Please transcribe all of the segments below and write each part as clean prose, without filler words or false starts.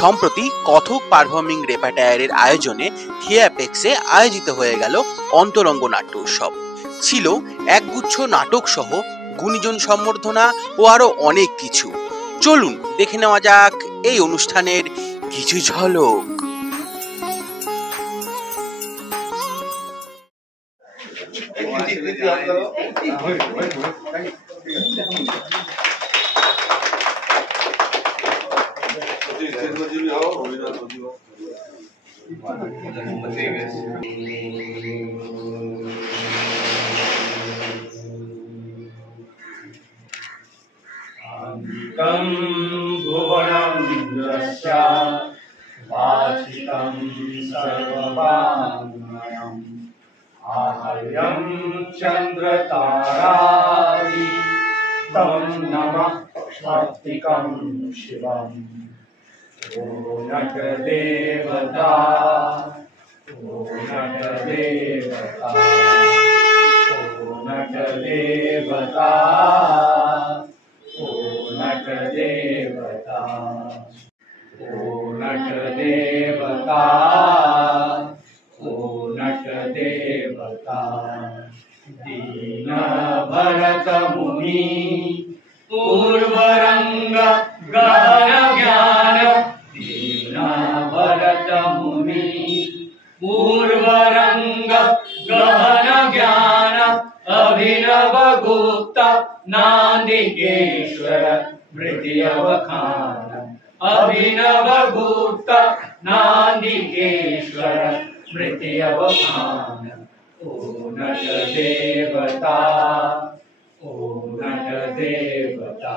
সম্প্রতি কথক পারফর্মিং রেপার্টায়ারের আয়োজনে থিয়েপ্যাক্সে আয়োজিত হয়ে গেল অন্তরঙ্গ নাট্য উৎসব। ছিল একগুচ্ছ নাটক সহ গুণীজন সম্বর্ধনা ও আরো অনেক কিছু। চলুন দেখে নেওয়া যাক এই অনুষ্ঠানের কিছু ঝলক। भुवनं यस्य वाचिकं सर्ववाङ्मयम् आहर्यं चन्द्रतारादि तं नमः स्वात्विकं शिवम्। ओ नटदेवता, ओ नटदेवता, ओ नटदेवता, ओ नटदेवता, ओ नटदेवता, ओ नटदेवता। दीनभरत मुनि पूर्वरंग गहन ज्ञान, दीनभरत मुनि पूर्वरंग गहन ज्ञान, अभिनव गुप्त नादिकेश्वर मृत्यवखान, अभिनव गुप्त नादिकेश्वर मृत्यवखान। ओ नट देवता, ओ नट देवता।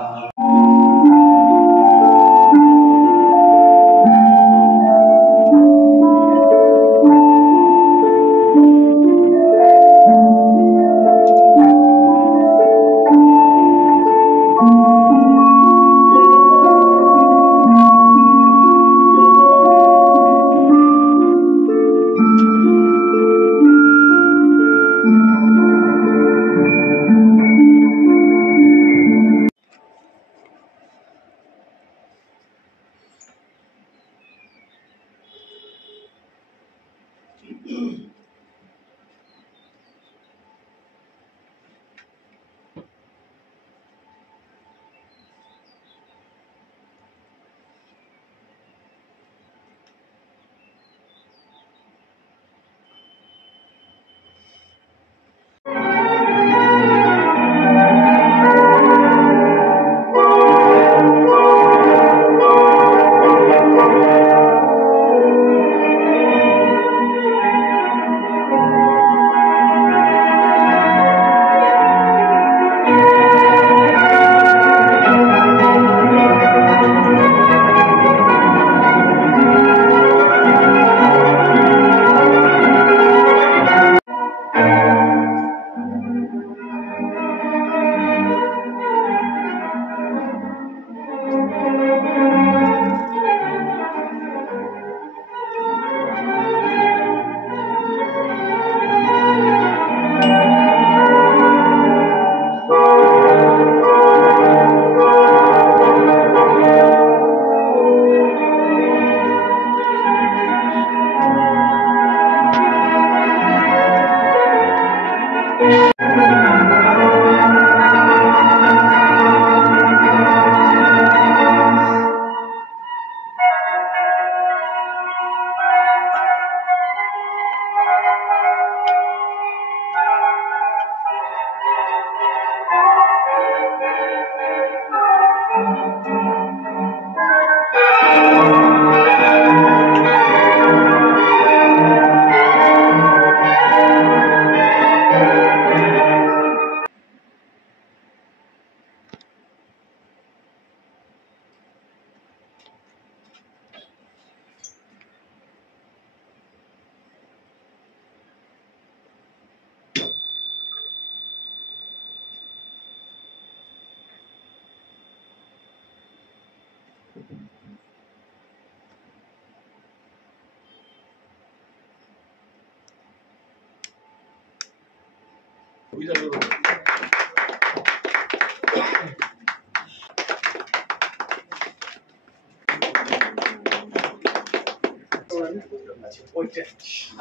আচ্ছা ওইটা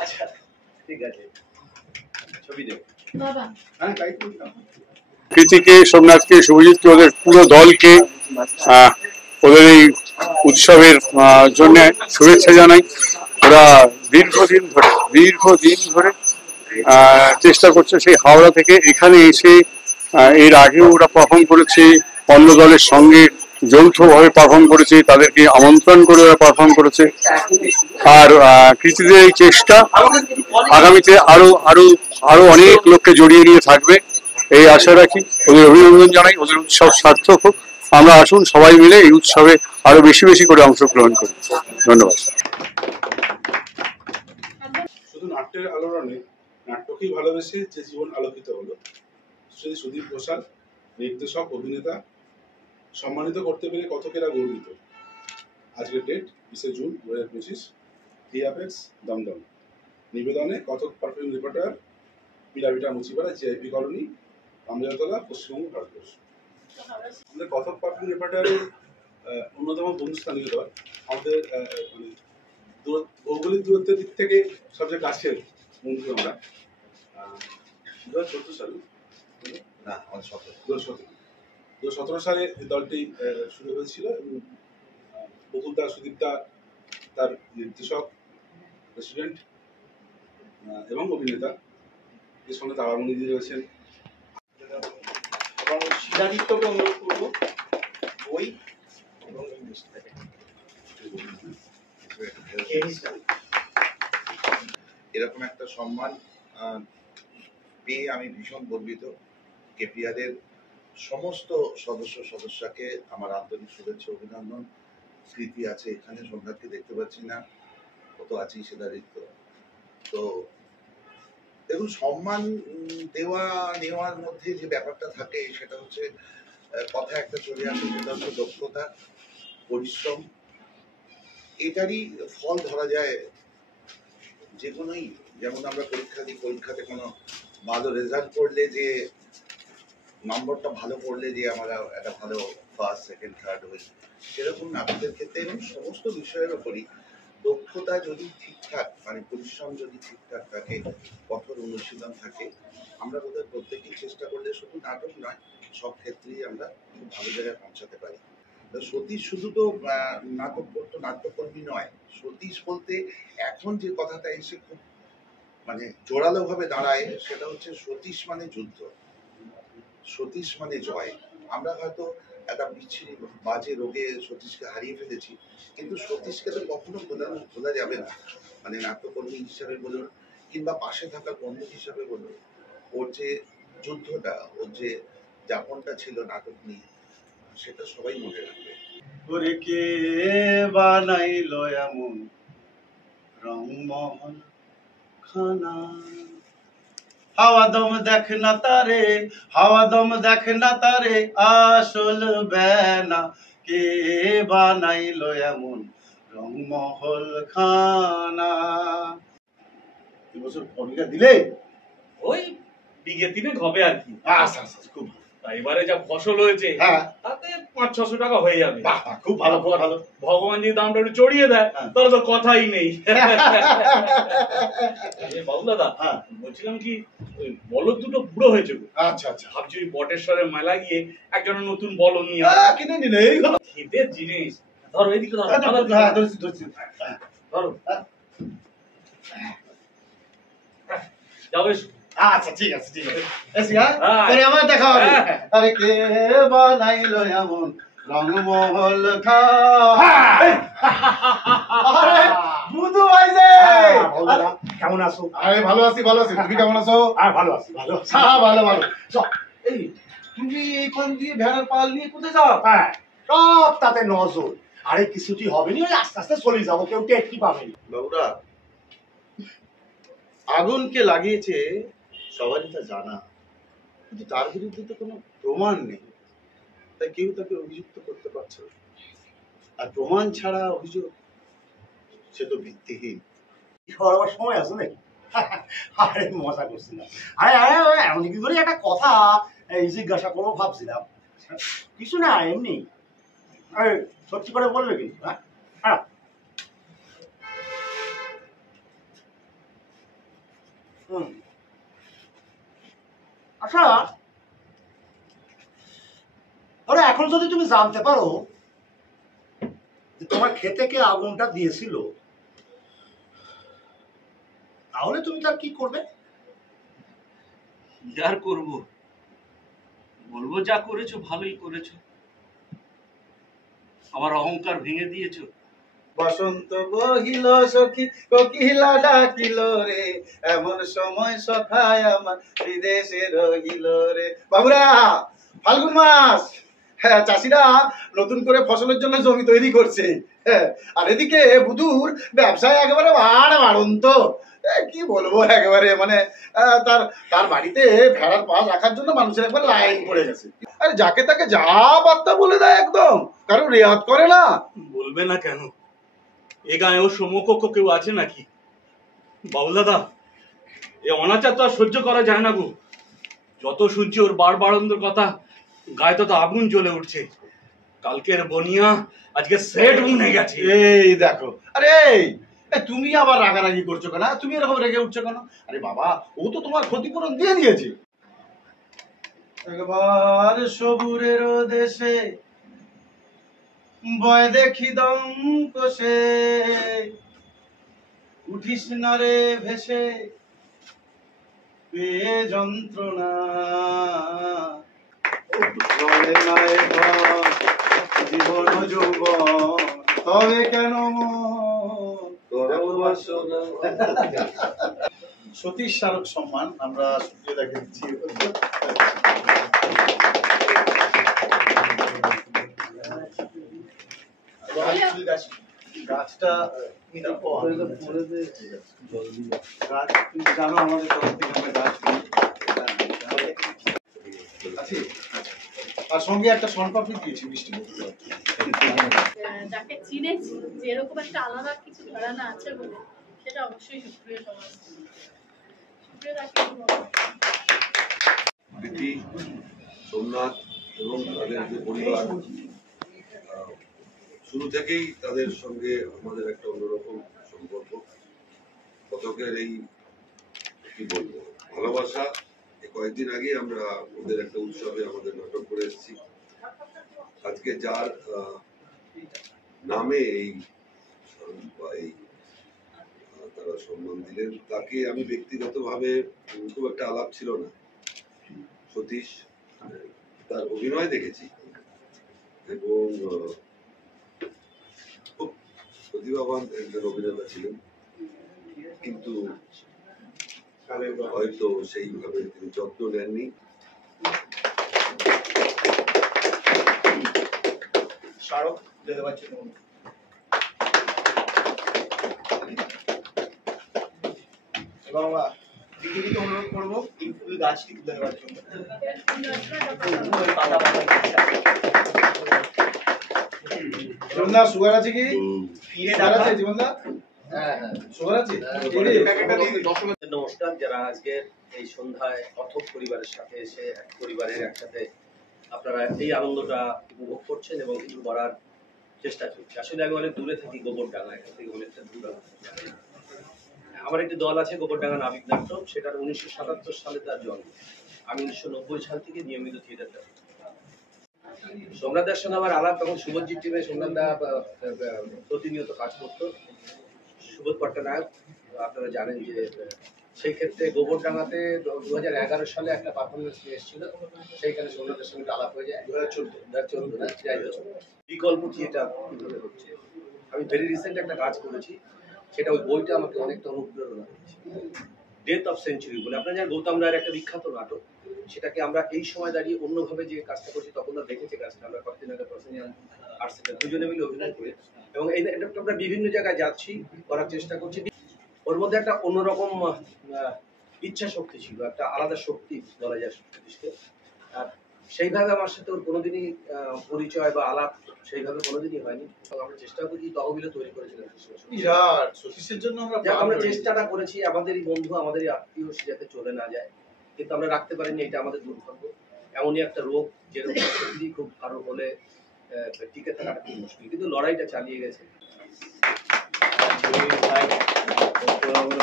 আচ্ছা ঠিক আছে ছবি দেখ বাবা হ্যাঁ তাই তো কৃতিকে, সোমনাথকে, শুভজিৎকে, ওদের পুরো দলকে ওদের এই উৎসবের জন্য শুভেচ্ছা জানাই। ওরা দীর্ঘদিন ধরে চেষ্টা করছে সেই হাওড়া থেকে এখানে এসে। এর আগেও ওরা পারফর্ম করেছে, অন্য দলের সঙ্গে যৌথভাবে পারফর্ম করেছে, তাদেরকে আমন্ত্রণ করে ওরা পারফর্ম করেছে। আর কৃতিদের এই চেষ্টা আগামীতে আরো আরো আরো অনেক লোককে জড়িয়ে নিয়ে থাকবে এই আশা রাখি। ওদের অভিনন্দন জানাই, ওদের উৎসব সার্থক হোক। আমরা আসুন সবাই মিলে এই উৎসবে আরো বেশি বেশি করে অংশগ্রহণ করি। ধন্যবাদ। শুধু নাট্যের আলোড়নে নাট্যকেই ভালোবেসে যে জীবন আলোকিত হলো। শ্রী সুদীপ ঘোষাল, নির্দেশক, অভিনেতা, সম্মানিত করতে পেরে কথকেরা গর্বিত। আজকের ডেট 20 জুন 2025, থিয়েপেক্স, দমদম। নিবেদনে কথক পারফিউম রিপোর্টার, পিরামিটা মুচিপাড়া, জিআইপি কলোনি, আমজাতলা, পশ্চিমবঙ্গ, ভারতবর্ষ। আমাদের কথক পারফিউম রিপোর্টারের অন্যতম বন্ধুস্থানীয় দল। আমাদের মানে ভৌগোলিক দূরত্বের দিক থেকে সবচেয়ে কাছের বন্ধু আমরা। 2014 সালে না আমাদের 2017 সালে দলটি শুরু হয়েছিল এবং বকুলদা, সুদীপদা তার নির্দেশক, প্রেসিডেন্ট এবং অভিনেতা, এর সঙ্গে তারামণিদি রয়েছেন। এবং শিলাদিত্যকে অনুরোধ করবো বই এবং এরকম একটা সম্মান পেয়ে আমি ভীষণ গর্বিত। কেপিআরের সমস্ত সদস্যকে আমার আন্তরিক শুভেচ্ছা, অভিনন্দন। স্মৃতি আছে এখানে, সোমনাথকে দেখতে পাচ্ছি না, ও তো আছেই শিলাদিত্য। তো দেখুন, সম্মান দেওয়া নেওয়ার মধ্যে যে ব্যাপারটা থাকে সেটা হচ্ছে কথা একটা চলে আসে, সেটা হচ্ছে দক্ষতা, পরিশ্রম। এটারই ফল ধরা যায় যে কোনোই। যেমন আমরা পরীক্ষা দিই, পরীক্ষাতে কোনো ভালো রেজাল্ট করলে যে নম্বরটা ভালো করলে যে আমরা একটা ভালো ফার্স্ট, সেকেন্ড, থার্ড হই, সেরকম নাটকের ক্ষেত্রে এবং সমস্ত বিষয়ের ওপরই দক্ষতা যদি ঠিকঠাক, মানে পরিশ্রম যদি ঠিকঠাক থাকে, কঠোর অনুশীলন থাকে, আমরা বোধহয় প্রত্যেকেই চেষ্টা করলে শুধু নাটক নয়, সব ক্ষেত্রেই আমরা খুব ভালো জায়গায় পৌঁছাতে পারি। সতীশ শুধু তো নাটক করতো, নাট্যকর্মী নয়। সতীশ বলতে এখন যে কথাটা এসে খুব মানে জোরালো ভাবে দাঁড়ায়, সেটা হচ্ছে সতীশ মানে যুদ্ধ, সতীশ মানে জয়। আমরা হয়তো একটা বিচ্ছিরি বাজে রোগে সতীশকে হারিয়ে ফেলেছি, কিন্তু সতীশকে তো কখনো ভোলা যাবে না। মানে নাট্যকর্মী হিসাবে বলুন কিংবা পাশে থাকার বন্ধু হিসাবে বলুন, ওর যে যুদ্ধটা, ওর যে যাপনটা ছিল নাটক নিয়ে, সেটা সবাই মনে রাখবে। ওরে কে বানাইলো এমন রংমহল খানা, হাওয়া দম দেখ না তারে, হাওয়া দম দেখ না তারে, আসল বেনা। কে বানাইলো এমন রংমহল খানা। এবছর ভূমিকা দিলে ওই বিঘে 3 হবে আর কি। আচ্ছা আচ্ছা, খুব এবারে যা ফসল হয়েছে হ্যাঁ, তাতে 500-600 টাকা হয়ে যাবে। বাহ, খুব ভালো, খুব ভালো। ভগবান যদি দামটা একটু চড়িয়ে দেয় তাহলে তো কথাই নেই। বাবু দাদা, বলছিলাম কি, ওই বলদ দুটো বুড়ো হয়েছে। আচ্ছা আচ্ছা, ভাবছি ওই বটেশ্বরের মেলা গিয়ে একজনের নতুন বলদ নিয়ে কিনে নিলে এই হলো খেতের জিনিস। ধরো এদিকে ধরো, হ্যাঁ, ধরছি ধরছি, ধরো যাও এসো। আচ্ছা ঠিক আছে, ঠিক আছে, এসি। হ্যাঁ, পরে আমার দেখা হবে। আরে কে বানাইলো এমন রংমহল খানা। আরে বুধু ভাই যে কেমন আছো? আরে ভালো আছি, ভালো আছি। তুমি কেমন আছো? আর ভালো আছি, ভালো আছি। হ্যাঁ, ভালো ভালো। এই তুমি এইখান দিয়ে ভেড়ার পাল নিয়ে কোথায় যাও? হ্যাঁ, সব তাতে নজর। আরে কিছুটি হবে না, আস্তে আস্তে চলে যাবো, কেউ টের পাবে না। বাবুরা, আগুনকে লাগিয়েছে সবারই তা জানা, কিন্তু তার বিরুদ্ধে তো কোনো প্রমাণ নেই, তাই কেউ তাকে অভিযুক্ত করতে পারছে না। আর প্রমাণ ছাড়া অভিযোগ, সে তো ভিত্তিহীন। সবার সময় আছে নাকি? আরে মজা করছিলাম। আরে আরে এমন কি করে একটা কথা এই জিজ্ঞাসা করবো ভাবছিলাম। কিছু না, এমনি। আরে সত্যি করে বলবে কিন্তু। হ্যাঁ, আচ্ছা, আরে এখন যদি তুমি জানতে পারো যে তোমার খেতে কে আগুনটা দিয়েছিল, তাহলে তুমি তার কি করবে? কি আর করবো, বলবো যা করেছো ভালোই করেছো, আমার অহংকার ভেঙে দিয়েছো। বসন্ত বহিল সখী কোকিলা ডাকিল রে, এমন সময় সখায় আমার বিদেশে রহিল রে। বাবুরা, ফাল্গুন মাস, হ্যাঁ, চাষিরা নতুন করে ফসলের জন্য জমি তৈরি করছে, হ্যাঁ, আর এদিকে বুধুর ব্যবসায় একেবারে বাড়ন্ত। কি বলবো, একেবারে মানে তার তার বাড়িতে ভেড়ার পাল রাখার জন্য মানুষের একবার লাইন পড়ে গেছে। আরে যাকে তাকে যা বার্তা বলে দেয়, একদম কারো রেয়াত করে না। বলবে না কেন, এ গায়ে ও সমকক্ষ কেউ আছে নাকি? বাবুল দাদা, এ অনাচার তো আর সহ্য করা যায় না গো। যত শুনছি ওর বাড়বাড়ন্তর কথা, গায়ে তো আগুন জ্বলে উঠছে। কালকের বনিয়া আজকে সেট উঠে গেছে। এই দেখো, আরে তুমি আবার রাগারাগি করছো কেন? তুমি এরকম রেগে উঠছো কেন? আরে বাবা, ও তো তোমার ক্ষতিপূরণ দিয়ে দিয়েছে। একবার সবুরের দেশে বয় দেখি দম কষে, উঠিস না রে ভেসে পেয়ে যন্ত্রণা, জীবন যৌবন তবে কেন সতীশ স্মারক সম্মান আমরা সুপ্রিয়দাকে দিচ্ছি। গাছটা জানো আমাদের তরফ থেকে আমরা গাছ আছি, আর সঙ্গে একটা শনপাপড়ি দিয়েছি মিষ্টি। যাকে চিনেছি যে এরকম একটা আলাদা কিছু ঘরানা আছে বলে, সেটা অবশ্যই সুপ্রিয় সমাজ। সুপ্রিয় তাকে প্রীতি, সোমনাথ এবং তাদের যে পরিবার, শুরু থেকেই তাদের সঙ্গে আমাদের একটা অন্যরকম সম্পর্ক। কতকের এই কি বলবো ভালোবাসা, কয়েকদিন আগে আমরা ওদের একটা উৎসবে আমাদের নাটক করে এসেছি। আজকে যার নামে এই তারা সম্মান দিলেন, তাকে আমি ব্যক্তিগতভাবে খুব একটা আলাপ ছিল না। সতীশ, তার অভিনয় দেখেছি এবং খুব প্রতিভাবান একজন অভিনেতা ছিলেন, কিন্তু হয়তো সেইভাবে তিনি যত্ন নেননি। স্মারক দিতে পারছি এবং দিদিকে অনুরোধ করবো এই ফুল গাছটি তুলে দেওয়ার জন্য। জীবনদা সুগার আছে কি? ফিরে দাঁড়াচ্ছে জীবনদা? হ্যাঁ হ্যাঁ, সুগার আছে। নমস্কার, যারা আজকে এই সন্ধ্যায় কথক পরিবারের সাথে এসে এক পরিবারের একসাথে আপনারা এই আনন্দটা উপভোগ করছেন এবং কিছু করার চেষ্টা করছি। আসলে আমি অনেক দূরে থাকি, গোবরডাঙ্গা, এখান থেকে অনেকটা দূর। আমার একটি দল আছে গোবরডাঙ্গা নাবিক নাট্য, সেটার 1977 সালে তার জন্ম। আমি 1990 সাল থেকে নিয়মিত থিয়েটারটা। সোমনাথদার সঙ্গে আমার আলাপ তখন শুভজিৎ টিমে সোমনাথদা প্রতিনিয়ত কাজ করতো। সুবোধ পট্টনায়ক, আপনারা জানেন যে সেই ক্ষেত্রে গোবরডাঙ্গাতে 2011 সালে একটা পারফরমেন্স নিয়ে এসেছিল, সেইখানে সোমনাথের সঙ্গে আলাপ হয়ে যায়। 2014 যাই হোক, বিকল্প থিয়েটার কিভাবে হচ্ছে। আমি ভেরি রিসেন্ট একটা কাজ করেছি, সেটা ওই বইটা আমাকে অনেকটা অনুপ্রেরণা দিয়েছে। ডেথ অফ সেঞ্চুরি বলে, আপনারা জানেন গৌতম রায়ের একটা বিখ্যাত নাটক, সেটাকে আমরা এই সময় দাঁড়িয়ে অন্যভাবে যে কাজটা করছি, তখন তো দেখেছে কাজটা আমরা কতদিন আগে প্রসেনিয়ান আর্টস সেন্টার দুজনে মিলে অভিনয় করে, এবং এই নাটকটা আমরা বিভিন্ন জায়গায় যাচ্ছি, করার চেষ্টা করছি। ওর মধ্যে একটা অন্যরকম ইচ্ছা শক্তি ছিল, একটা আলাদা শক্তি বলা যায় সতীশকে। আর সেইভাবে আমার সাথে ওর কোনোদিনই পরিচয় বা আলাপ সেইভাবে কোনোদিনই হয়নি। আমরা চেষ্টা করছি, তহবিলে তৈরি করেছিলাম সতীশের জন্য আমরা চেষ্টাটা করেছি, আমাদেরই বন্ধু আমাদেরই আত্মীয়, সে যাতে চলে না যায়, কিন্তু আমরা রাখতে পারিনি, এটা আমাদের দুর্ভাগ্য। এমনই একটা রোগ যেরকম সত্যি খুব কারো হলে টিকে থাকাটা খুব মুশকিল, কিন্তু লড়াইটা চালিয়ে গেছে।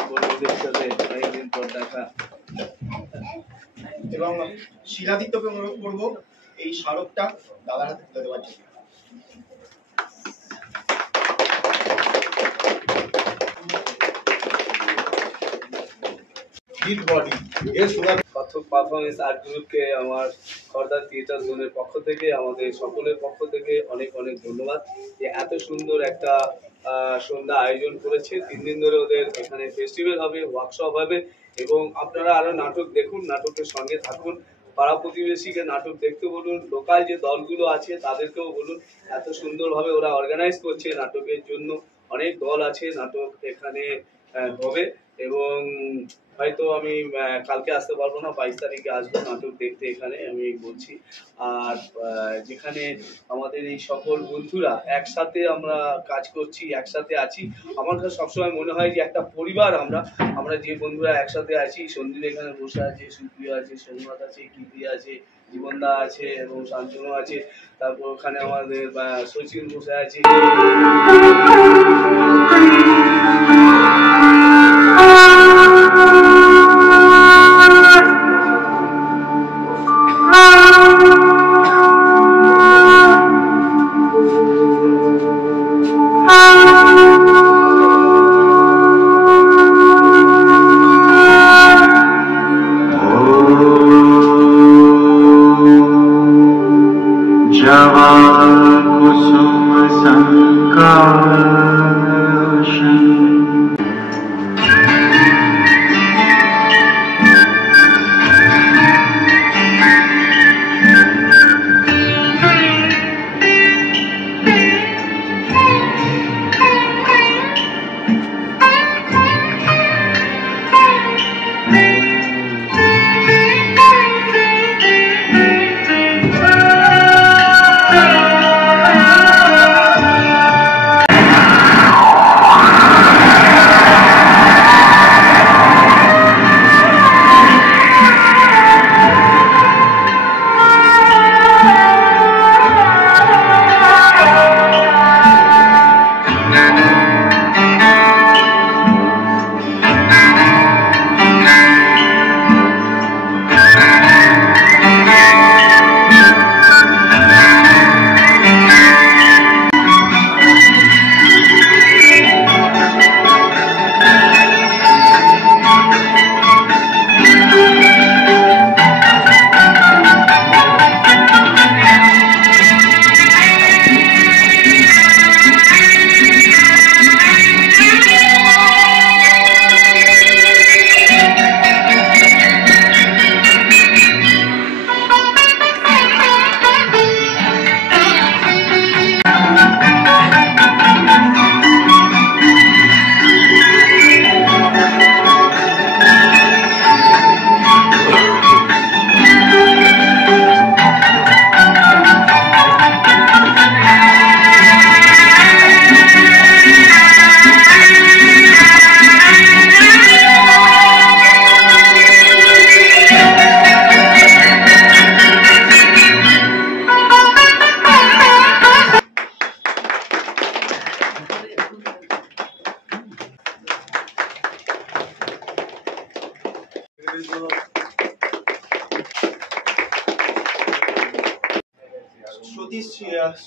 কর্মীদের সাথে অনেকদিন পর দেখা। এবং শিলাদিত্যকে অনুরোধ করবো এই স্মারকটা দাদার হাতে তুলে দেওয়ার জন্য। কথক পারফরমেন্স আর্ট গ্রুপকে আমার খর্দা থিয়েটার জোনের পক্ষ থেকে, আমাদের সকলের পক্ষ থেকে অনেক অনেক ধন্যবাদ যে এত সুন্দর একটা সন্ধ্যা আয়োজন করেছে। 3 দিন ধরে ওদের এখানে ফেস্টিভ্যাল হবে, ওয়ার্কশপ হবে এবং আপনারা আরো নাটক দেখুন, নাটকের সঙ্গে থাকুন, পাড়া প্রতিবেশীকে নাটক দেখতে বলুন, লোকাল যে দলগুলো আছে তাদেরকেও বলুন। এত সুন্দরভাবে ওরা অর্গানাইজ করছে নাটকের জন্য, অনেক দল আছে, নাটক এখানে হবে এবং হয়তো আমি কালকে আসতে পারবো না, 22 তারিখে আসবো নাটক দেখতে এখানে আমি বলছি। আর যেখানে আমাদের এই সকল বন্ধুরা একসাথে আমরা কাজ করছি, একসাথে আছি, আমার কাছে সবসময় মনে হয় যে একটা পরিবার আমরা যে বন্ধুরা একসাথে আছি। সন্দীপ এখানে বসে আছে, সুপ্রিয় আছে, সোমনাথ আছে, কীর্তি আছে, জীবনদা আছে এবং শান্তনু আছে, তারপর ওখানে আমাদের সচিন বসে আছে।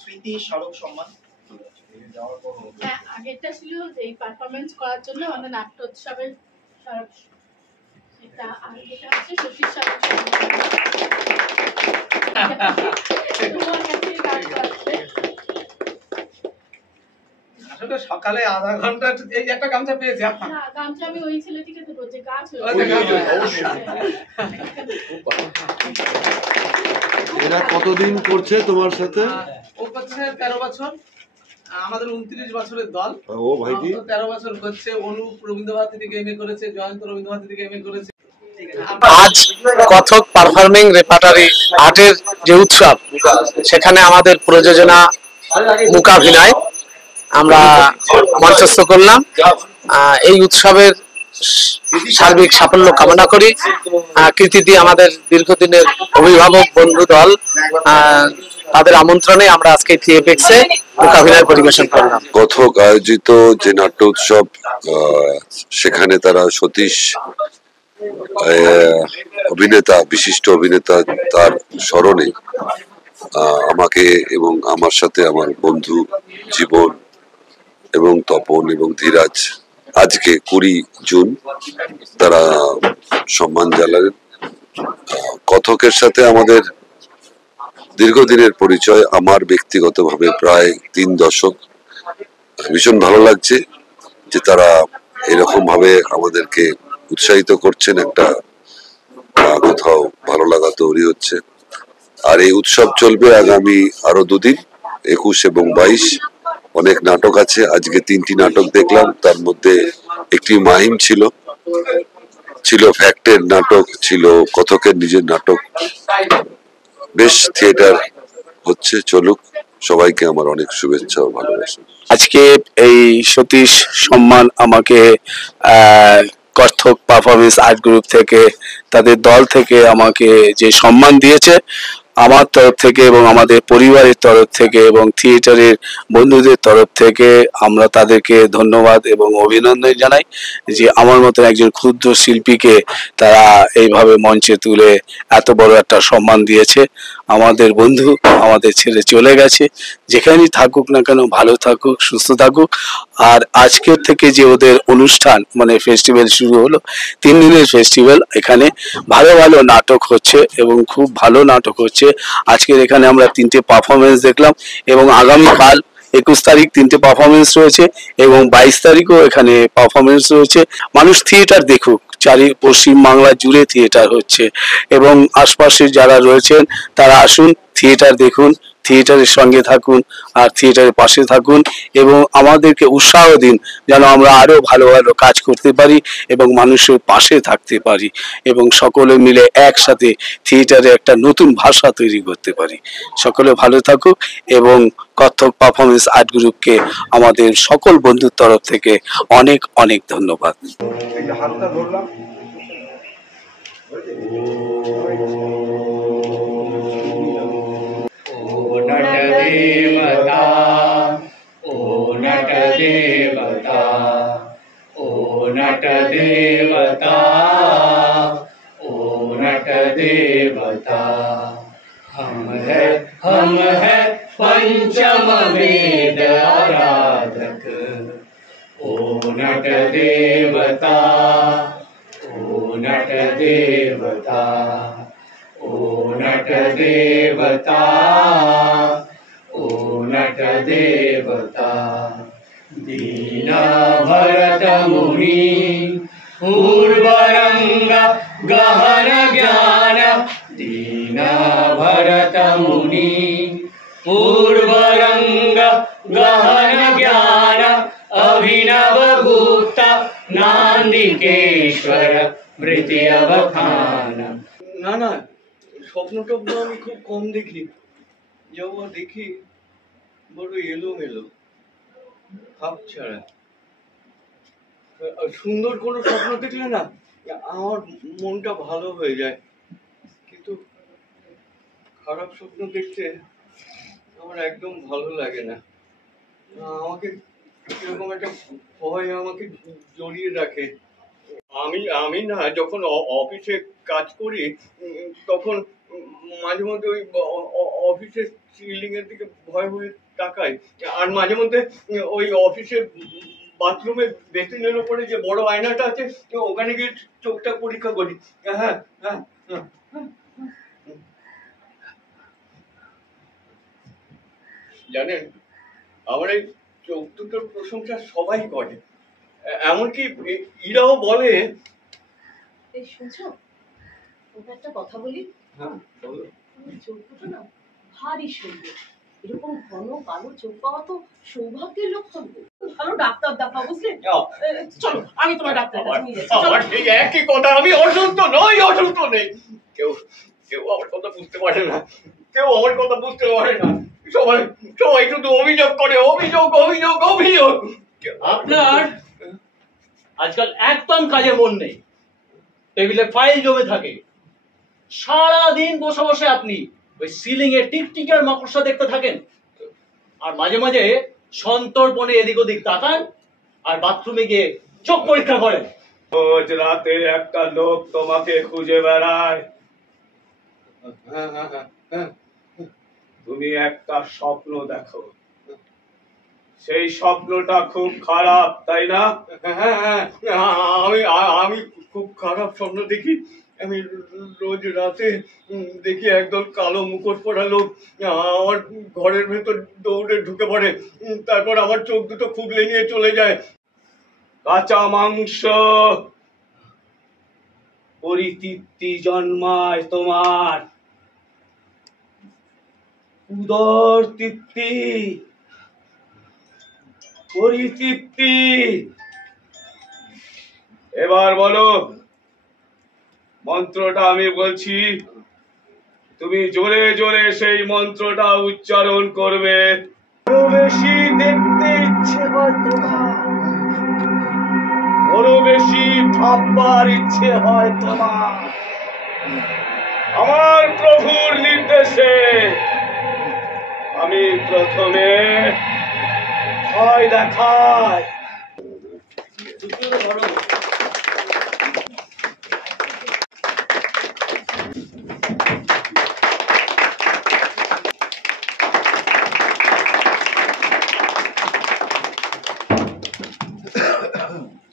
স্মৃতি স্মারক সম্মান। আগেরটা ছিল এই পারফরমেন্স করার জন্য আমাদের নাট্যোৎসবের এটা, আর এটা হচ্ছে সতীশ স্মারক আসলে সকালে আধা ঘন্টা এই একটা গামছা পেয়েছি। না, গামছা আমি ওই ছেলেটিকে দেবো যে গাছ এরা কতদিন করছে তোমার সাথে? ও করছে 13 বছর, আমাদের 29 বছরের দল। ও ভাই কি 13 বছর করছে। অনুপ রবীন্দ্রভারতী থেকে এমএ করেছে, জয়ন্ত রবীন্দ্রভারতী থেকে এমএ করেছে। আজ কথক পারফর্মিং রেপার্টরি আর্টের যে উৎসব, সেখানে আমাদের প্রযোজনা মূকাভিনয় আমরা মঞ্চস্থ করলাম। এই উৎসবের সার্বিক সাফল্য কামনা করি। কৃতি দিয়ে আমাদের দীর্ঘদিনের অভিভাবক বন্ধু দল, তাদের আমন্ত্রণে আমরা আজকে থিয়েপেক্সে মূকাভিনয় পরিবেশন করলাম। কথক আয়োজিত যে নাট্য উৎসব, সেখানে তারা সতীশ অভিনেতা, বিশিষ্ট অভিনেতা, তার স্মরণে আমাকে এবং আমার সাথে আমার বন্ধু জীবন এবং তপন এবং ধীরাজ আজকে 20 জুন তারা সম্মান জানালেন। কথকের সাথে আমাদের দীর্ঘদিনের পরিচয়, আমার ব্যক্তিগতভাবে প্রায় 3 দশক। ভীষণ ভালো লাগছে যে তারা এরকম ভাবে আমাদেরকে উৎসাহিত করছেন, একটা কোথাও ভালো লাগা তৈরি হচ্ছে। আর এই উৎসব চলবে আগামী আরো 2 দিন, 21 এবং 22। অনেক নাটক আছে, আজকে 3টি নাটক দেখলাম, তার মধ্যে একটি মাহিম ছিল, ফ্যাক্টের নাটক ছিল, কথকের নিজের নাটক। বেশ থিয়েটার হচ্ছে, চলুক। সবাইকে আমার অনেক শুভেচ্ছা ও ভালোবাসা। আজকে এই সতীশ সম্মান আমাকে কথক পারফরমেন্স আর্ট গ্রুপ থেকে, তাদের দল থেকে আমাকে যে সম্মান দিয়েছে, আমার তরফ থেকে এবং আমাদের পরিবারের তরফ থেকে এবং থিয়েটারের বন্ধুদের তরফ থেকে আমরা তাদেরকে ধন্যবাদ এবং অভিনন্দন জানাই যে আমার মতো একজন ক্ষুদ্র শিল্পীকে তারা এইভাবে মঞ্চে তুলে এত বড় একটা সম্মান দিয়েছে। আমাদের বন্ধু আমাদের ছেড়ে চলে গেছে, যেখানেই থাকুক না কেন ভালো থাকুক, সুস্থ থাকুক। আর আজকের থেকে যে ওদের অনুষ্ঠান মানে ফেস্টিভ্যাল শুরু হলো, 3 দিনের ফেস্টিভ্যাল, এখানে ভালো ভালো নাটক হচ্ছে এবং খুব ভালো নাটক হচ্ছে। আজকের এখানে আমরা 3টে পারফরমেন্স দেখলাম এবং আগামীকাল 21 তারিখ 3টে পারফরমেন্স রয়েছে এবং 22 তারিখও এখানে পারফরমেন্স রয়েছে। মানুষ থিয়েটার দেখুক, পশ্চিম বাংলা জুড়ে থিয়েটার হচ্ছে এবং আশপাশে যারা রয়েছেন তারা আসুন, থিয়েটার দেখুন, থিয়েটারের সঙ্গে থাকুন আর থিয়েটারের পাশে থাকুন এবং আমাদেরকে উৎসাহ দিন যেন আমরা আরো ভালো ভালো কাজ করতে পারি এবং মানুষের পাশে থাকতে পারি এবং সকলে মিলে একসাথে থিয়েটারে একটা নতুন ভাষা তৈরি করতে পারি। সকলে ভালো থাকুক এবং কথক পারফরমেন্স আর্ট গ্রুপকে আমাদের সকল বন্ধুর তরফ থেকে অনেক অনেক ধন্যবাদ। देवता ओ नट देवता ओ नट देवता ओ नट देवता हम है पंचम वेद आराधक ओ नट देवता ओ नट देवता ओ नट देवता ओ नट देवता दीना भरत मुनि पूर्वरंग गहन ज्ञान दीना भरत मुनि पूर्वरंग गहन ज्ञान अभिनव गुप्ता नांदिकेश्वर मृति अवखान। না না, স্বপ্ন টপ্ন আমি খুব কম দেখি, যা দেখি বড় এলোমেলো, ভাব ছাড়া। সুন্দর কোনো স্বপ্ন দেখলে না আমার মনটা ভালো হয়ে যায়, কিন্তু খারাপ স্বপ্ন দেখতে আমার একদম ভালো লাগে না। আমাকে এরকম একটা ভয় আমাকে জড়িয়ে রাখে। আমি না যখন অফিসে কাজ করি তখন মাঝে মধ্যে ওই অফিসের সিলিং এর দিকে ভয় ভয়ে তাকাই, আর মাঝে মধ্যে ওই অফিসের বাথরুমে বেসিনের উপরে যে বড় আয়নাটা আছে ওখানে গিয়ে চোখটা পরীক্ষা করি। হ্যাঁ হ্যাঁ, জানেন আমার এই চোখ দুটোর প্রশংসা সবাই করে, এমনকি ইরাও বলে। এই শুনছো, ওটা একটা কথা বলি। হ্যাঁ বলো। চোখ দুটো না ভারী সুন্দর, এরকম ঘন কালো চোখ পাওয়া তো সৌভাগ্যের লক্ষণ। ভালো ডাক্তার দেখাও, বুঝলে? চলো আমি তোমার ডাক্তার কাছে নিয়ে যাচ্ছি। আমার ঠিক একই কথা, আমি অসুস্থ নই, অসুস্থ নেই। কেউ কেউ আমার কথা বুঝতে পারে না, কেউ আমার কথা বুঝতে পারে না। সবাই শুধু অভিযোগ করে, অভিযোগ অভিযোগ অভিযোগ। আপনার আজকাল একদম কাজে মন নেই, টেবিলে ফাইল জমে থাকে, সারাদিন বসে বসে আপনি ওই সিলিং এ টিকটিকার মাকড়সা দেখতে থাকেন, আর মাঝে মাঝে সন্তর্পণে এদিক ওদিক তাকান আর বাথরুমে গিয়ে চোখ পরীক্ষা করেন। রোজ রাতে একটা লোক তোমাকে খুঁজে বেড়ায়। তুমি একটা স্বপ্ন দেখো, সেই স্বপ্নটা খুব খারাপ, তাই না? আমি আমি খুব খারাপ স্বপ্ন দেখি। আমি রোজ রাতে দেখি একদল কালো মুখোশ পরা লোক আমার ঘরের ভেতর দৌড়ে ঢুকে পড়ে, তারপর আমার চোখ দুটো খুবলে নিয়ে চলে যায়। কাঁচা মাংস, পরিতৃপ্তি জন্মায় তোমার, উদর তৃপ্তি, পরিতৃপ্তি। এবার বলো, মন্ত্রটা আমি বলছি, তুমি জোরে জোরে সেই মন্ত্রটা উচ্চারণ করবে। আরো বেশি দেখতে ইচ্ছে হয় তোমার, বড় বেশি ভাববার ইচ্ছে হয় তোমার। আমার প্রভুর নির্দেশে আমি প্রথমে ভয় দেখাই।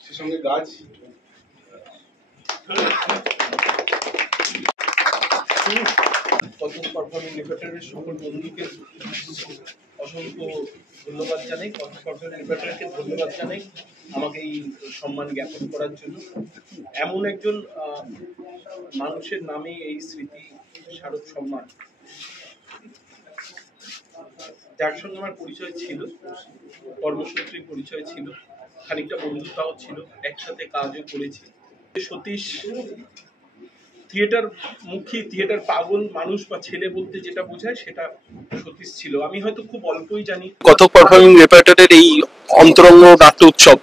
সে সঙ্গে গাছ কথক পারফর্মিং রেপার্টরির সকল বন্ধুকে অসংখ্য ধন্যবাদ জানাই, কথক পারফর্মিং রেপার্টরিকে ধন্যবাদ জানাই আমাকে এই সম্মান জ্ঞাপন করার জন্য। এমন একজন মানুষের নামে এই স্মৃতি স্মারক সম্মান, যার সঙ্গে আমার পরিচয় ছিল, কর্মসূত্রে পরিচয় ছিল, খানিকটা বন্ধুতাও ছিল, একসাথে কাজও করেছি। সতীশ থিয়েটার মুখী, থিয়েটার পাগল মানুষ বা ছেলে বলতে যেটা বোঝায় সেটা সতীশ ছিল। আমি হয়তো খুব অল্পই জানি। কথক পারফর্মিং রেপার্টরির এই অন্তরঙ্গ নাট্য উৎসব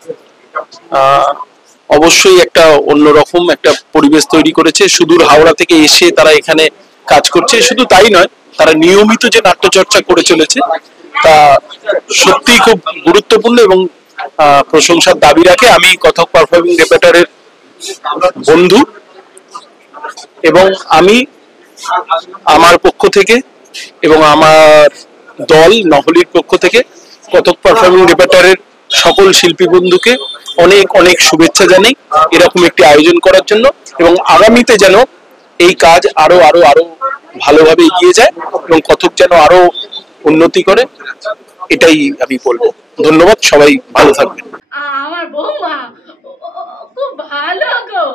অবশ্যই একটা অন্যরকম একটা পরিবেশ তৈরি করেছে। সুদূর হাওড়া থেকে এসে তারা এখানে কাজ করছে, শুধু তাই নয়, তারা নিয়মিত যে নাট্যচর্চা করে চলেছে তা সত্যিই খুব গুরুত্বপূর্ণ এবং প্রশংসার দাবি রাখে। আমি কথক পারফর্মিং রেপার্টরির বন্ধু এবং আমি আমার পক্ষ থেকে এবং আমার দল নহলির পক্ষ থেকে কথক পারফর্মিং রেপার্টরির সকল শিল্পী বন্ধুকে অনেক অনেক শুভেচ্ছা জানাই এরকম একটি আয়োজন করার জন্য, এবং আগামীতে যেন এই কাজ আরো আরো আরো ভালোভাবে এগিয়ে যায় এবং কথক যেন আরো উন্নতি করে, এটাই আমি বলবো। ধন্যবাদ, সবাই ভালো থাকবেন। আমার বৌমা খুব ভালো গো,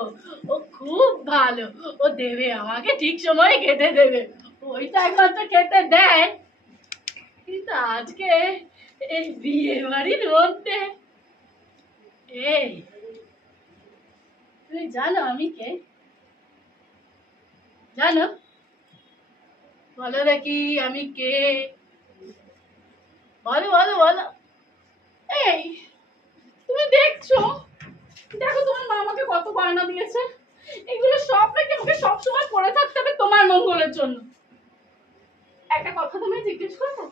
ও খুব ভালো, ও দেবে আমাকে ঠিক সময়ে খেতে দেবে, ওইটা একমাত্র খেতে দেয়। কিন্তু আজকে এই বিয়ে বাড়ির মধ্যে, এই তুমি জানো আমি কে? জানো? বলো দেখি আমি কে? বলো বলো বলো। এই তুমি দেখছো, দেখো তোমার মা আমাকে কত বায়না দিয়েছে, এগুলো সব নাকি আমাকে সবসময় পড়ে থাকতে হবে তোমার মঙ্গলের জন্য। একটা কথা তুমি জিজ্ঞেস করবো,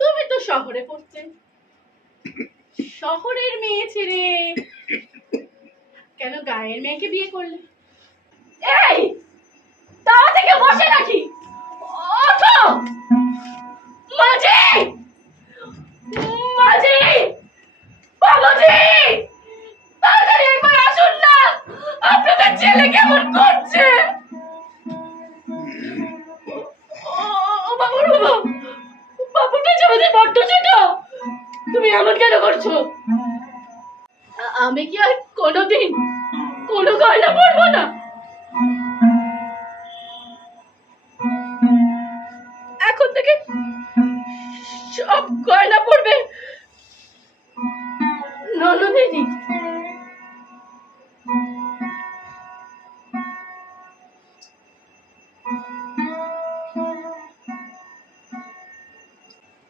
তুমি তো শহরে পড়তে, শহরের মেয়ে ছেড়ে কেন গায়ের মেয়েকে বিয়ে করলে? এই তারা থেকে বসে নাকি? ওঠো মাঝি, মাঝি, বাবাজি, তাড়াতাড়ি একবার আসুন না, আপনাদের ছেলে কেমন করছে। ও বাবু, বাবুটা যে বড্ড ছোট, তুমি এমন কেন করছো? আমি কি আর কোনোদিন কোনো গয়না পরবো না? এখন থেকে সব গয়না পরবে ননদিনী।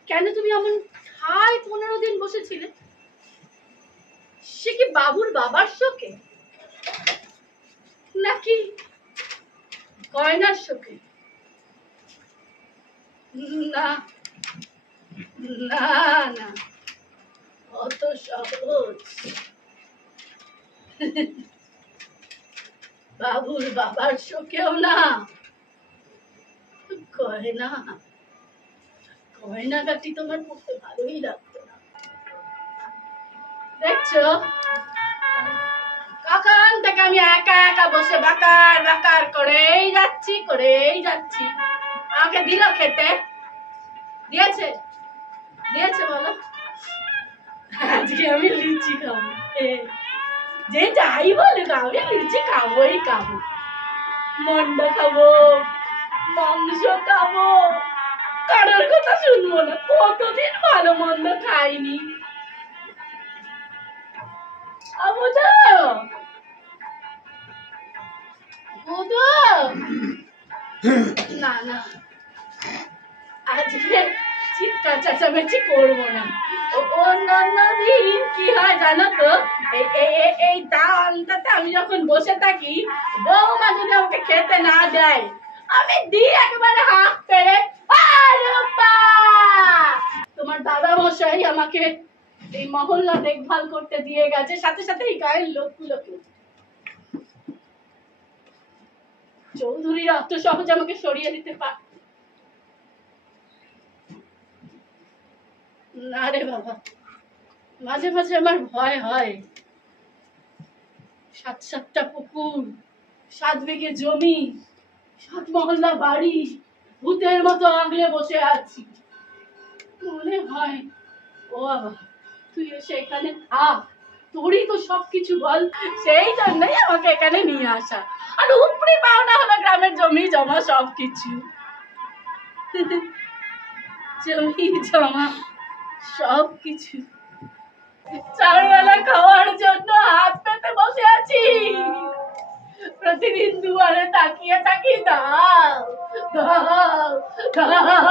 কেন তুমি এমন ঠায় 15 দিন বসেছিলে? সে কি বাবুর বাবার শোকে নাকি গয়নার শোকে? না না না, অত সহজ বাবুর বাবার শোকেও না গয়নাগাটি তোমার পড়তে ভালোই লাগতো না। দেখছো কখন থেকে আমি একা একা বসে বাকার বাকার করেই যাচ্ছি। আমাকে দিল খেতে? দিয়েছে বলো? আজকে আমি লিচি খাবো। যে যাই বলুক আমি লিচি খাবোই খাবো। মন্ডা খাবো, মাংস খাবো, কারোর কথা শুনবো না। কতদিন ভালো মন্দ খাইনি। না আজকে চিৎকার চেঁচামেচি করবো না। অন্যান্য দিন কি হয় জানো তো, এই দাওয়ানটাতে আমি যখন বসে থাকি, বৌমা যদি আমাকে খেতে না দেয়, আমি দিই একেবারে হাত পেরে, তোমার দাদা মশাই আমাকে এই মহল্লা দেখভাল করতে দিয়ে গেছে, সাথে সাথে এই গায়ের লোকগুলোকে। চৌধুরীরা অত সহজে আমাকে সরিয়ে দিতে পারে না রে বাবা। মাঝে মাঝে আমার ভয় হয়। 7-7টা পুকুর, 7 বিঘে জমি, 7 মহল্লা বাড়ি, ভূতের মতো আগলে বসে আছি। মনে হয় ও বাবা তুই এসে এখানে থাক, তোরই তো সবকিছু বল। সেই জন্যই আমাকে এখানে নিয়ে আসা। আর উপরি পাওনা হলো গ্রামের জমি জমা সবকিছু। জমি জমা সবকিছু 4 বেলা খাওয়ার জন্য হাত পেতে বসে আছি। প্রতিদিন দুয়ারে তাকিয়ে দাও দাও দাও।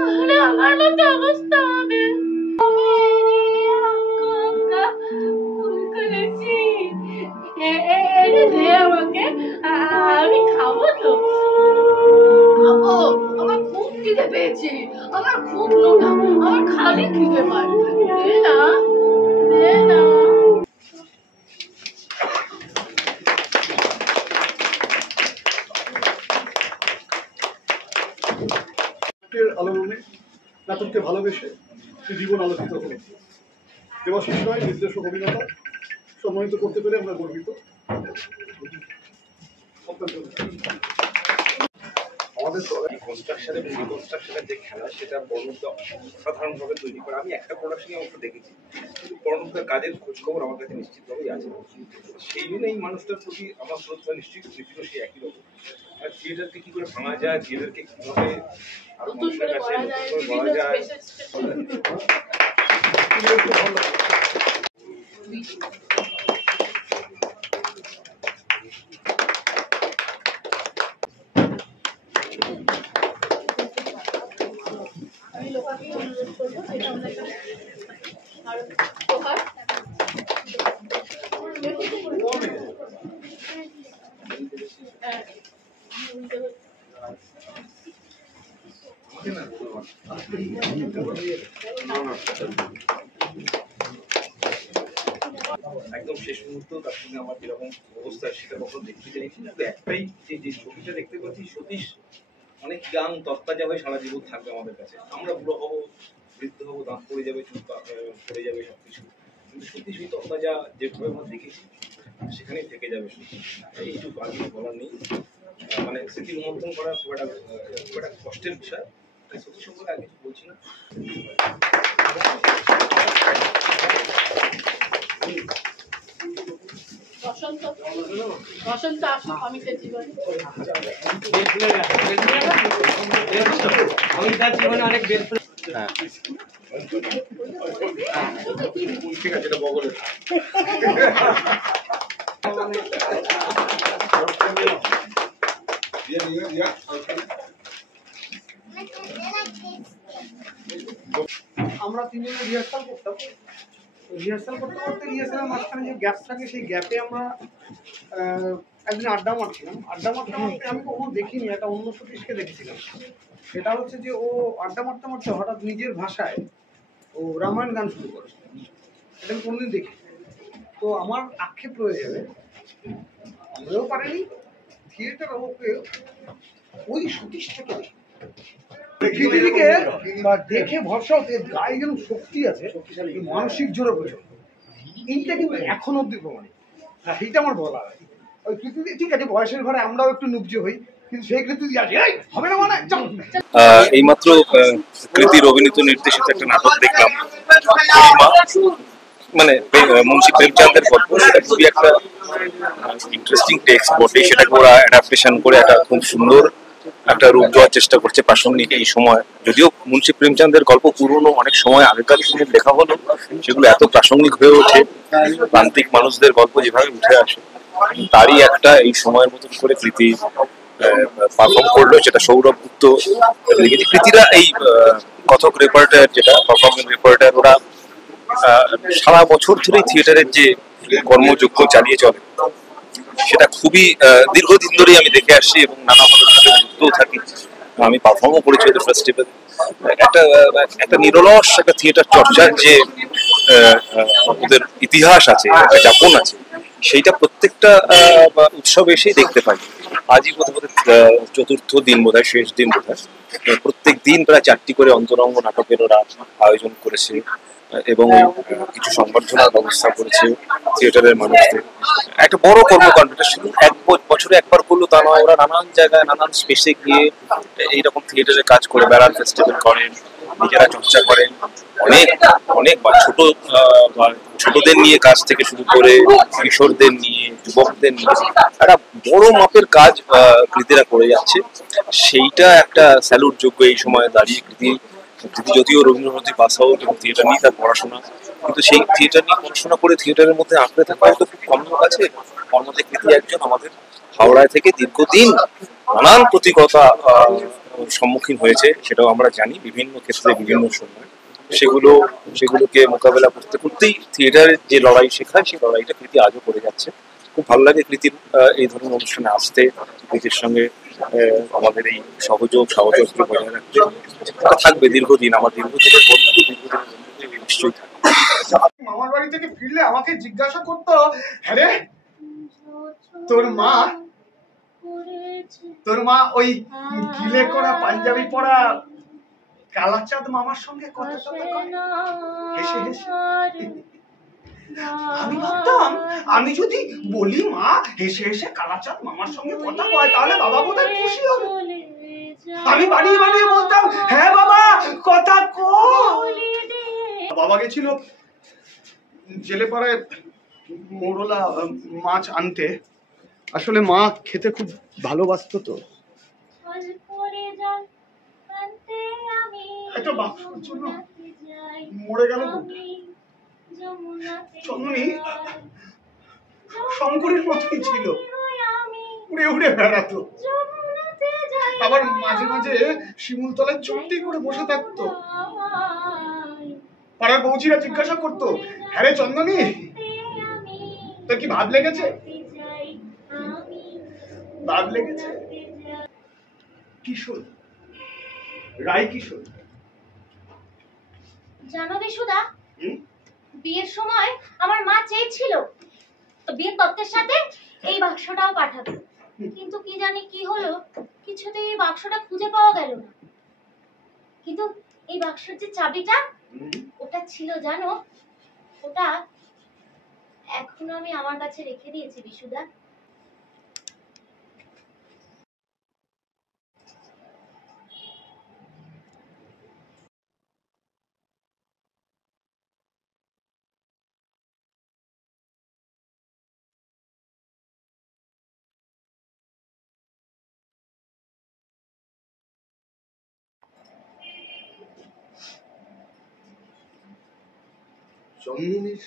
তাহলে আমার মতো অবস্থা হবে। আমাকে আমি খাবো তো, খাবো। আমার খুব খিদে পেয়েছে, আমার খুব নোনা, আমার খালি খিদে পায়। দে না আলোড়নে নাটককে ভালোবেসে জীবন আলোকিত হল। দেবাশিস রায় নির্দেশক অভিনেতা সম্মানিত করতে পেরে আমরা গর্বিত। আমাদের কনস্ট্রাকশনের রিকনস্ট্রাকশনের যে খেলা সেটা বর্ণতা অসাধারণভাবে তৈরি করে। আমি একটা প্রোডাকশনই অবশ্য দেখেছি, কিন্তু বর্ণতার কাজের খোঁজখবর আমার কাছে নিশ্চিতভাবেই আছে। সেই জন্য এই মানুষটার প্রতি আমার শ্রদ্ধা নিশ্চিত নীতিও সেই একই রকম। আর থিয়েটারকে কী করে ভাঙা যায়, থিয়েটারকে কীভাবে আরো মানুষের কাছে বলা যায়। আমি লোকাকে অনুরোধ করবো যেটা আমরা আর উপহার একদম শেষ মুহূর্ত তার সঙ্গে আমার যেরকম অবস্থা সেটা কখনো দেখতে চাইছি, কিন্তু একটাই যে ছবিটা দেখতে পাচ্ছি, সতীশ অনেক ইয়াং তরতাজা হয়ে সারা জীবন থাকবে আমাদের কাছে। আমরা বুড়ো হবো, বৃদ্ধ হবো, দাঁত পড়ে যাবে, চুল পড়ে যাবে, সবকিছু, কিন্তু সতীশ ওই তরতাজা যেভাবে আমরা দেখেছি সেখানেই থেকে যাবে। এইটুকু আর কিছু বলার নেই। মানে স্মৃতি রোমন্থন করা খুব একটা কষ্টের বিষয়, তাই সত্যি সম্পর্কে আর কিছু বলছি না। বসন্ত আসুক অমিতের জীবনে। অমিতার জীবনে অনেক বেল ফুল। ঠিক আছে, এটা বগলের ये नहीं है দিয়া আমরা তিনজনে রিহার্সাল করতাম। রিহার্সাল করতে করতে রিহার্সালের মাঝখানে যে গ্যাপ থাকে সেই গ্যাপে আমরা একদিন আড্ডা মারছিলাম। আড্ডা মারতে মারতে আমি কখনো দেখিনি, একটা অন্য সতীশকে দেখেছিলাম। সেটা হচ্ছে যে ও আড্ডা মারতে মারতে হঠাৎ নিজের ভাষায় ও রামায়ণ গান শুরু করে। এটা আমি কোনোদিন দেখি। তো আমার আক্ষেপ রয়ে যাবে, আমরাও পারিনি, থিয়েটার ওকে ওই সতীশ থেকে পৃথিবীকে দেখে ভরসা হতে গায়ে যেন শক্তি আছে, মানসিক জোরে প্রচুর, এইটা কিন্তু এখন অব্দি প্রমাণিত। সেইটা আমার বলা হয়। ওই পৃথিবী ঠিক আছে, বয়সের ঘরে আমরাও একটু নুবজ হই, কিন্তু সেই পৃথিবী আছে হবে না মানে। এইমাত্র কৃতির অভিনীত নির্দেশিত একটা নাটক দেখলাম, মানে মুন্সি প্রেমচাঁদের গল্প। সেটা খুবই একটা ইন্টারেস্টিং টেক্সট বটে, সেটাকে ওরা অ্যাডাপ্টেশন করে একটা খুব সুন্দর একটা রূপ দেওয়ার চেষ্টা করছে প্রাসঙ্গিক এই সময়। যদিও মুন্সি প্রেমচাঁদের গল্প পুরনো, অনেক সময় আগেকার দিনে লেখা হলো, সেগুলো এত প্রাসঙ্গিক হয়ে ওঠে, প্রান্তিক মানুষদের গল্প যেভাবে উঠে আসে, তারই একটা এই সময়ের মতন করে কৃতি পারফর্ম করলো, যেটা সৌরভ গুপ্ত লিখেছে। কৃতিরা এই কথক রেপার্টার, যেটা পারফর্মিং রেপার্টার, ওরা সারা বছর ধরেই থিয়েটারের যে কর্মযোগ্য চালিয়ে চলে, সেটা খুবই দীর্ঘদিন ধরেই আমি দেখে আসছি এবং নানাভাবে যুক্তও থাকি। আমি পারফর্মও করেছি ওদের ফেস্টিভ্যাল। একটা নিরলস একটা থিয়েটার চর্চার যে ওদের ইতিহাস আছে, একটা যাপন আছে, সেইটা প্রত্যেকটা উৎসব এসেই দেখতে পাই। আজই বোধহয় চতুর্থ দিন, বোধহয় শেষ দিন বোধহয়। প্রত্যেক দিন প্রায় 4টি করে অন্তরঙ্গ নাটকের ওরা আয়োজন করেছে এবং কিছু সংবর্ধনার ব্যবস্থা করেছে থিয়েটারের মানুষদের। একটা বড় কর্মকাণ্ড, শুধু বছরে একবার করলো তা নয়, ওরা নানান জায়গায় নানান স্পেসে গিয়ে এইরকম থিয়েটারে কাজ করে বেড়ান, ফেস্টিভ্যাল করেন, নিজেরা চর্চা করেন। অনেক ছোটদের নিয়ে কাজ থেকে শুরু করে কিশোরদের নিয়ে, যুবকদের নিয়ে একটা বড় মাপের কাজ কৃতিরা করে যাচ্ছে। সেইটা একটা স্যালুট যোগ্য এই সময় দাঁড়িয়ে। কৃতি যদিও রবীন্দ্রভারতী পাস আউট এবং থিয়েটার নিয়ে তার পড়াশোনা, কিন্তু সেই থিয়েটার নিয়ে পড়াশোনা করে থিয়েটারের মধ্যে আঁকড়ে থাকাও তো খুব কম লোক আছে। তার মধ্যে কৃতি একজন। আমাদের হাওড়ায় থেকে দীর্ঘদিন নানান প্রতিকূলতা সম্মুখীন হয়েছে, সেটাও আমরা জানি, বিভিন্ন ক্ষেত্রে বিভিন্ন সময়। সেগুলোকে মোকাবেলা করতে করতেই থিয়েটারের যে লড়াই শেখায়, সেই লড়াইটা কৃতি আজও করে যাচ্ছে। খুব ভালো লাগে কৃতির এই ধরনের অনুষ্ঠানে আসতে, কৃতির সঙ্গে আমাদের এই সহযোগ সাহচর্য বজায় রাখতে। থাকবে দীর্ঘদিন, আমার দীর্ঘদিনের বন্ধু, দীর্ঘদিনের নিশ্চয়ই থাকবে। মামার বাড়ি থেকে ফিরলে আমাকে জিজ্ঞাসা করতো, হ্যাঁ রে তোর মা ওই গিলে করা পাঞ্জাবি পরা কালাচাঁদ মামার সঙ্গে কথা হেসে হেসে। আমি ভাবতাম আমি যদি বলি মা হেসে হেসে কালাচাঁদ মামার সঙ্গে কথা কয়, তাহলে বাবা বোধহয় খুশি হবে। আমি বাড়িয়ে বাড়িয়ে বলতাম, হ্যাঁ বাবা কথা কই। বাবা গেছিল জেলে পাড়ায় মোরলা মাছ আনতে। আসলে মা খেতে খুব ভালোবাসতো, তো একটা বাক্সর জন্য মরে গেল। চন্দনী শঙ্করের মতোই ছিল, উড়ে উড়ে বেড়াতো, আবার মাঝে মাঝে শিমুলতলায় চুপটি করে বসে থাকতো। পাড়ার বৌচিরা জিজ্ঞাসা করতো, হ্যাঁ রে চন্দনী তোর কি ভাত লেগেছে? ভাত লেগেছে। কিশোর রায় কিশোর। জানো বিশুদা, বিয়ের সময় আমার মা চেয়েছিল তো বিয়ের তত্ত্বের সাথে এই বাক্সটাও পাঠাবে, কিন্তু কি জানি কি হলো, কিছুতেই এই বাক্সটা খুঁজে পাওয়া গেল না। কিন্তু এই বাক্সের যে চাবিটা ওটা ছিল জানো, ওটা এখনো আমি আমার কাছে রেখে দিয়েছি বিশুদা। চন্দনীর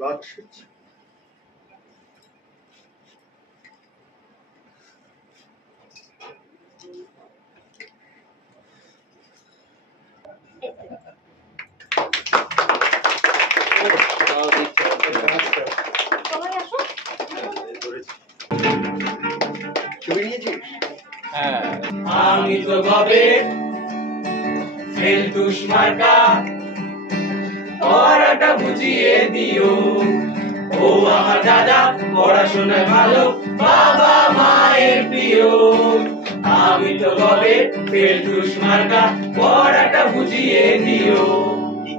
बात সেরেছে। সবাই আসো। ছবি নিয়েছিস? হ্যাঁ, আমি তো ভাবে ফেলতুস মার্কা পড়াটা বুঝিয়ে দিও। ও আমার দাদা পড়াশোনায় ভালো, বাবা মায়ের প্রিয়। আমি তো ভাবে ফেলতুস মার্কা পড়াটা বুঝিয়ে দিও।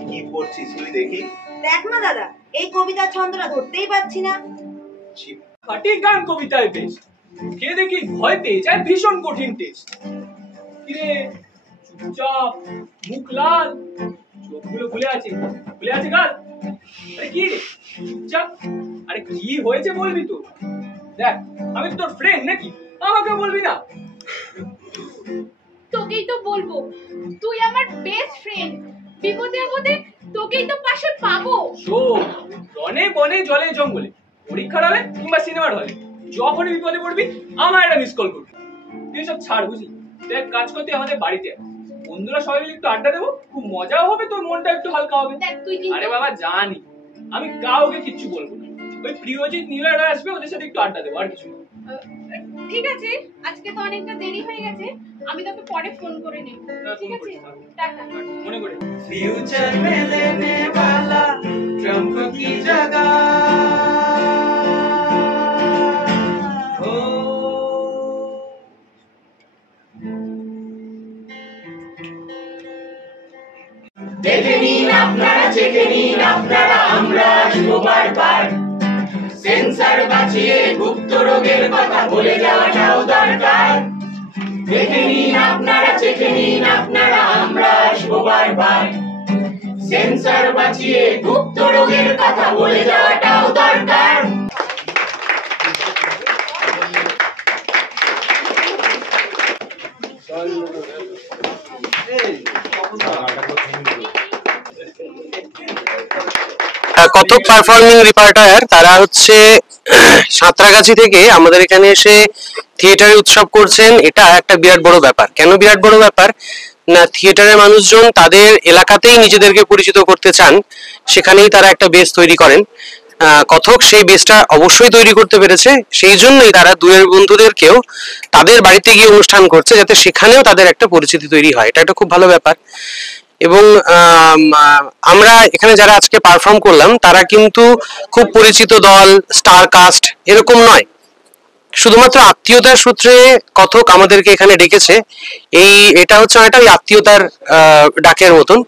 কি পড়ছিস তুই দেখি? দেখ না দাদা, এই কবিতার ছন্দটা ধরতেই পারছি না। খাটি গান কবিতায় বেশ, কে দেখি ভয় পেয়ে যায় ভীষণ কঠিন টেস্ট। কিরে চুপচাপ, মুখ লাল, চোখগুলো খুলে আছে গাল। আরে কি রে চুপচাপ, আরে কি হয়েছে বলবি তো? দেখ আমি তো তোর ফ্রেন্ড নাকি, আমাকে বলবি না? তোকেই তো বলবো, তুই আমার বেস্ট ফ্রেন্ড। বিপদে আপদে তোকেই তো পাশে পাবো। শোন, বনে বনে জলে জঙ্গলে, পরীক্ষার হলে কিংবা সিনেমার হলে যখনই বিপদে পড়বি আমার একটা মিস কল করবি। তুই সব ছাড় বুঝলি, দেখ কাজ করতে আমাদের বাড়িতে বন্ধুরা সবাই মিলে একটু আড্ডা দেবো, খুব মজাও হবে, তোর মনটা একটু হালকা হবে। আরে বাবা জানি, আমি কাউকে কিচ্ছু বলবো না। ওই প্রিয়জিৎ নীলারা আসবে, ওদের সাথে একটু আড্ডা দেবো, আর কিছু না। ঠিক আছে, আজকে তো অনেকটা দেরি হয়ে গেছে, আমি তোকে পরে ফোন করে নেব। ঠিক আছে, টাটা। মনে করে फ्यूचर में लेने वाला ट्रम्प की जगह हो। দেখে নিন আপনারা, চেখে নিন আপনারা, আমরা আসবো বারবার। সেন্সার বাঁচিয়ে গুপ্ত রোগের কথা বলে যাওয়াটাও দরকার। দেখে নিন আপনারা, চেখে নিন আপনারা, আমরা আসবো বারবার। সেন্সার বাঁচিয়ে গুপ্ত রোগের কথা বলে যাওয়াটাও দরকার। কতক পারফর্মিং রিপার্টার তারা হচ্ছে সাঁতরাগাছি থেকে আমাদের এখানে এসে থিয়েটারে উৎসব করছেন। এটা একটা বিরাট বড় ব্যাপার। কেন বিরাট বড় ব্যাপার না, থিয়েটারের মানুষজন তাদের এলাকাতেই নিজেদেরকে পরিচিত করতে চান, সেখানেই তারা একটা বেস তৈরি করেন। কথক সেই বেসটা অবশ্যই তৈরি করতে পেরেছে, সেই জন্যই তারা দূরের বন্ধুদেরকেও তাদের বাড়িতে গিয়ে অনুষ্ঠান করছে, যাতে সেখানেও তাদের একটা পরিচিতি তৈরি হয়। এটা একটা খুব ভালো ব্যাপার। এবং আমরা এখানে যারা আজকে পারফর্ম করলাম তারা কিন্তু খুব পরিচিত দল, স্টার কাস্ট এরকম নয়, শুধুমাত্র আত্মীয়তার সূত্রে কথক আমাদেরকে এখানে ডেকেছে। এটা হচ্ছে অনেকটা ওই আত্মীয়তার ডাকের মতন।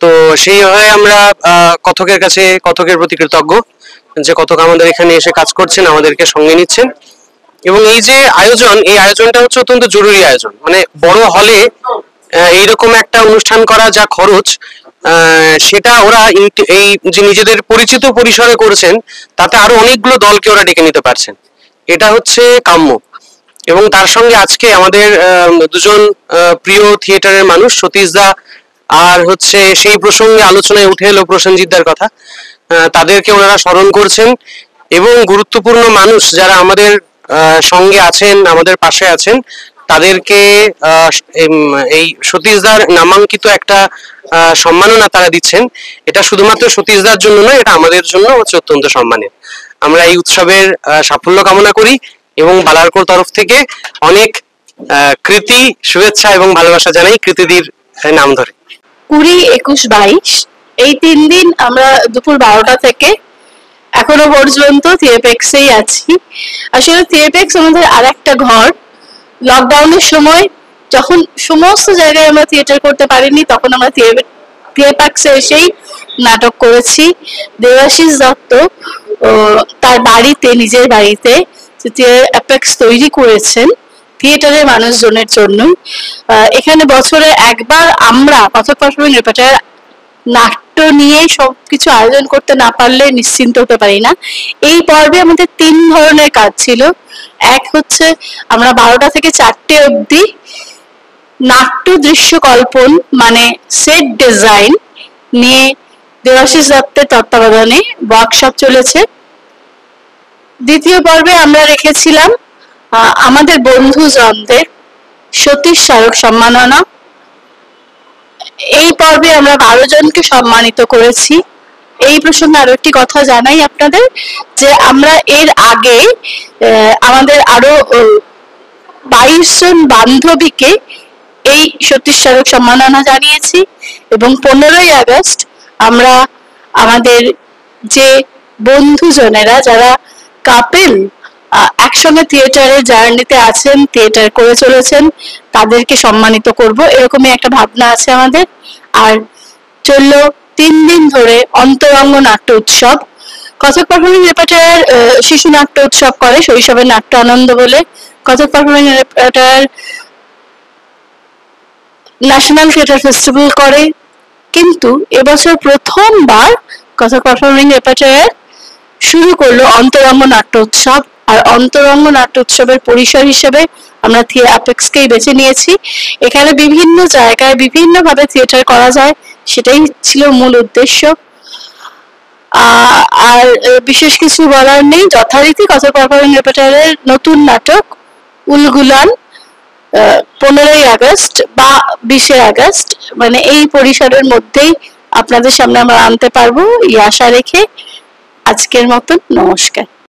তো সেইভাবে আমরা কথকের কাছে, কথকের প্রতি কৃতজ্ঞ যে কথক আমাদের এখানে এসে কাজ করছেন, আমাদেরকে সঙ্গে নিচ্ছেন। এবং এই যে আয়োজন, এই আয়োজনটা হচ্ছে অত্যন্ত জরুরি আয়োজন। মানে বড় হলে এইরকম একটা অনুষ্ঠান করা যা খরচ, সেটা ওরা এই যে নিজেদের পরিচিত পরিসরে করেছেন, তাতে আরো অনেকগুলো দলকে ওরা ডেকে নিতে পারছেন। এটা হচ্ছে কাম্য। এবং তার সঙ্গে আজকে আমাদের দুজন প্রিয় থিয়েটারের মানুষ, সতীশ দা আর হচ্ছে সেই প্রসঙ্গে আলোচনায় উঠে এলো প্রসেনজিৎদার কথা, তাদেরকে ওনারা স্মরণ করছেন। এবং গুরুত্বপূর্ণ মানুষ যারা আমাদের সঙ্গে আছেন, আমাদের পাশে আছেন, তাদেরকে এই সতীশদার নামাঙ্কিত একটা সম্মাননা তারা দিচ্ছেন। এটা শুধুমাত্র সতীশদার জন্য নয়, এটা আমাদের জন্য হচ্ছে অত্যন্ত সম্মানের। আমরা এই উৎসবের সাফল্য কামনা করি এবং বালারকোর তরফ থেকে অনেক কৃতি শুভেচ্ছা এবং ভালোবাসা জানাই কৃতিদির নাম ধরে। 20, 21, 22 এই 3 দিন আমরা দুপুর 12টা থেকে এখনো পর্যন্ত থিয়েপেক্সেই আছি। আসলে থিয়েপেক্স আমাদের আর একটা ঘর। লকডাউনের সময় যখন সমস্ত জায়গায় আমরা থিয়েটার করতে পারিনি, তখন আমরা থিয়েপেক্সে এসেই নাটক করেছি। দেবাশিস দত্ত তার বাড়িতে, নিজের বাড়িতে থিয়েপেক্স তৈরি করেছেন থিয়েটারের মানুষজনের জন্য। এখানে বছরে একবার আমরা কথক পারফর্মিং রিপার্টার নাট্য নিয়ে সবকিছু আয়োজন করতে না পারলে নিশ্চিন্ত হতে পারি না। এই পর্বে আমাদের 3 ধরনের কাজ ছিল। এক হচ্ছে আমরা 12টা থেকে 4টে অবধি নাট্য দৃশ্যকল্পন মানে সেট ডিজাইন নিয়ে দেবাশিস দত্তের তত্ত্বাবধানে ওয়ার্কশপ চলেছে। দ্বিতীয় পর্বে আমরা রেখেছিলাম আমাদের বন্ধুজনদের সতীশ স্মারক সম্মাননা। এই পর্বে আমরা 12 জনকে সম্মানিত করেছি। এই প্রসঙ্গে আরো একটি কথা জানাই আপনাদের যে আমরা এর আগে আমাদের আরো 22 জন বান্ধবীকে এই সতীশ স্মারক সম্মাননা জানিয়েছি এবং 15ই আগস্ট আমরা আমাদের যে বন্ধুজনেরা যারা কাপেল একসঙ্গে থিয়েটারের জার্নিতে আছেন, থিয়েটার করে চলেছেন, তাদেরকে সম্মানিত করব, এরকমই একটা ভাবনা আছে আমাদের। আর চললো 3 দিন ধরে অন্তরঙ্গ নাট্য উৎসব। কথক পারফর্মিং রেপার্টরির শিশু নাট্য উৎসব করে শৈশবের নাট্য আনন্দ বলে। Kathak performing repertory national theatre festival করে, কিন্তু এবছর প্রথমবার কথক পারফর্মিং রেপার্টরি শুরু করলো অন্তরঙ্গ নাট্য উৎসব। আর অন্তরঙ্গ নাট্য উৎসবের পরিসর হিসেবে আমরা অ্যাপেক্সকেই বেছে নিয়েছি। এখানে বিভিন্ন জায়গায় বিভিন্ন ভাবে থিয়েটার করা যায়, সেটাই ছিল মূল উদ্দেশ্য। আর বিশেষ কিছু বলার নেই। যথারীতি কথক পারফর্মিং রেপার্টরির নতুন নাটক উলগুলান 15ই আগস্ট বা 20শে আগস্ট, মানে এই পরিসরের মধ্যেই আপনাদের সামনে আমরা আনতে পারবো এই আশা রেখে আজকের মতন নমস্কার।